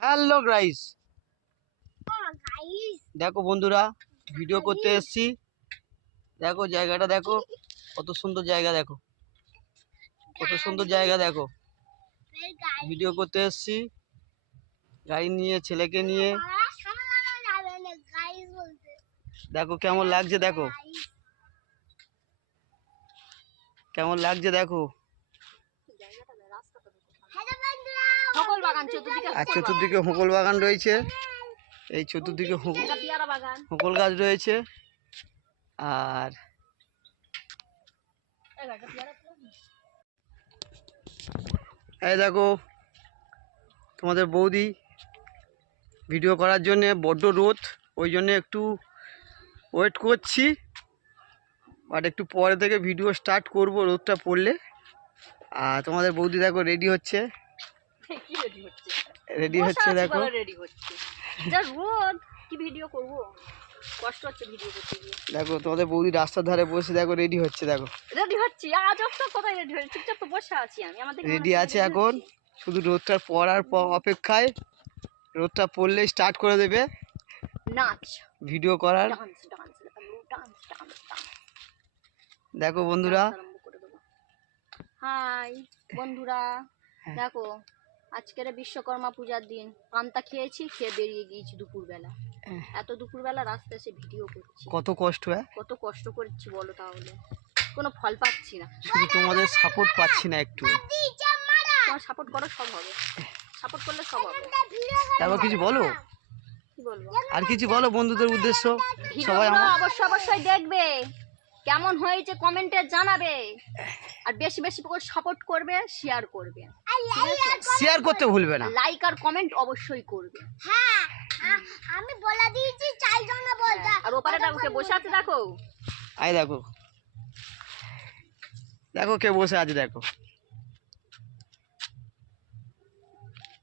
Hello guys, দেখো বন্ধুরা, video করতে এসেছি। দেখো জায়গাটা, দেখো কত সুন্দর জায়গা, দেখো কত সুন্দর জায়গা। দেখো ভিডিও করতে এসেছি গাড়ি নিয়ে, ছেলেকে নিয়ে। দেখো কেমন লাগছে, দেখো কেমন লাগছে, দেখো। আর চতুর্দিকে হোকল বাগান রয়েছে। এই চতুর্দিকে হোকল গাছ রয়েছে। আর এই দেখো তোমাদের বৌদি ভিডিও করার জন্যে বড্ড রোদ, ওই জন্য একটু ওয়েট করছি। বাট একটু পরে থেকে ভিডিও স্টার্ট করব রোদটা পড়লে। আর তোমাদের বৌদি দেখো রেডি হচ্ছে, রেডি হচ্ছে। দেখো দেখো তোমাদের বৌদি রাস্তার ধারে বসে দেখো রেডি হচ্ছে। দেখো রেডি আছে এখন, শুধু রোদটার পড়ার অপেক্ষায়। রোদটা পড়লে স্টার্ট করে দেবে নাচ ভিডিও করার। দেখো বন্ধুরা, হাই বন্ধুরা, দেখো আজকের বিশ্বকর্মা পূজার দিন পান্তা খেয়েছি, খেয়ে বেরিয়ে গিয়েছি দুপুরবেলা। এত দুপুরবেলা রাস্তায় এসে ভিডিও করছি, কত কষ্ট, কত কষ্ট করছি বলো, তাহলে কোনো ফল পাচ্ছি না। শুধু তোমাদের সাপোর্ট পাচ্ছি না একটু। তোমার সাপোর্ট করো, সব হবে। সাপোর্ট করলে সব হবে। তারপর কিছু বলো, কি বলবো আর কিছু বলো বন্ধুদের উদ্দেশ্য। সবাই অবশ্যই দেখবে, কেমন হয়েছে কমেন্টে জানাবে। আর বেশি বেশি করে সাপোর্ট করবে, শেয়ার করবে। শেয়ার করতে ভুলবে না, লাইক আর কমেন্ট অবশ্যই করবে। আমি বলে দিয়েছি চাইজো না বলতে। আর ওপারে উঠে বসে আছে, দেখো আই দেখো, দেখো কে বসে আছে। দেখো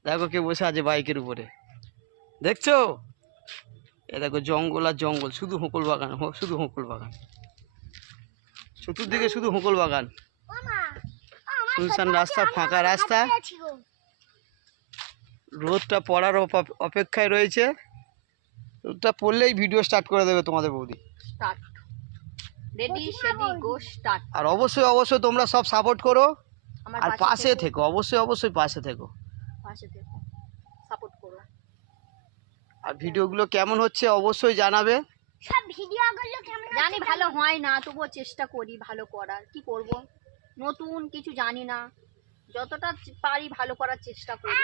দেখো কে বসে আছে বাইকের উপরে, দেখছো? এ দেখো জঙ্গল আর জঙ্গল, শুধু হোকল বাগান, শুধু হোকল বাগান, চতুর্দিকে শুধু হোকল বাগান। শুনশান রাস্তা, ফাঁকা রাস্তা। রোদটা পড়ার অপেক্ষায় রয়েছে। রোদটা পড়লেই ভিডিও স্টার্ট করে দেবে তোমাদের বৌদি। আর অবশ্যই অবশ্যই তোমরা সব সাপোর্ট করো, আর পাশে থেকো, অবশ্যই অবশ্যই পাশে থেকো, সাপোর্ট করো। আর ভিডিওগুলো কেমন হচ্ছে অবশ্যই জানাবে। সব ভিডিওগুলো কেমন জানি ভালো হয় না, তবুও চেষ্টা করি ভালো করার। কি করব, নতুন কিছু জানি না, যতটা পারি ভালো করার চেষ্টা করি।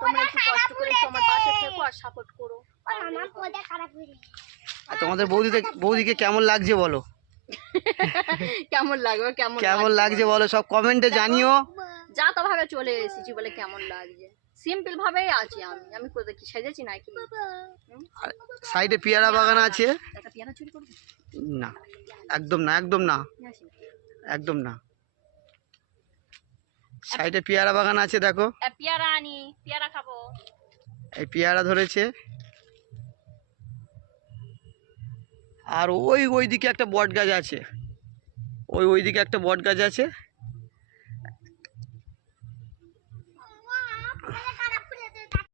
তোমরা একটু কষ্ট করে তোমার পাশে থেকো আর সাপোর্ট করো। আর তোমাদের বৌদিকে কেমন লাগছে বলো। কেমন লাগবে, কেমন লাগছে বলো, সব কমেন্টে জানিও। যা তো ভাবে চলে এসেছি বলে কেমন লাগছে, সিম্পল ভাবেই আছি আমি। আমি কোথায় কি সেজেছি নাকি? সাইডে পেয়ারা বাগান আছে। একটা পেয়ারা চুরি করব না, একদম না, একদম না, একদম না। সাইডে পেয়ারা বাগান আছে, দেখো পেয়ারা আনি, পেয়ারা খাবো। এই পেয়ারা ধরেছে। আর ওইদিকে একটা বট গাছ আছে, ওইদিকে একটা বট গাছ আছে।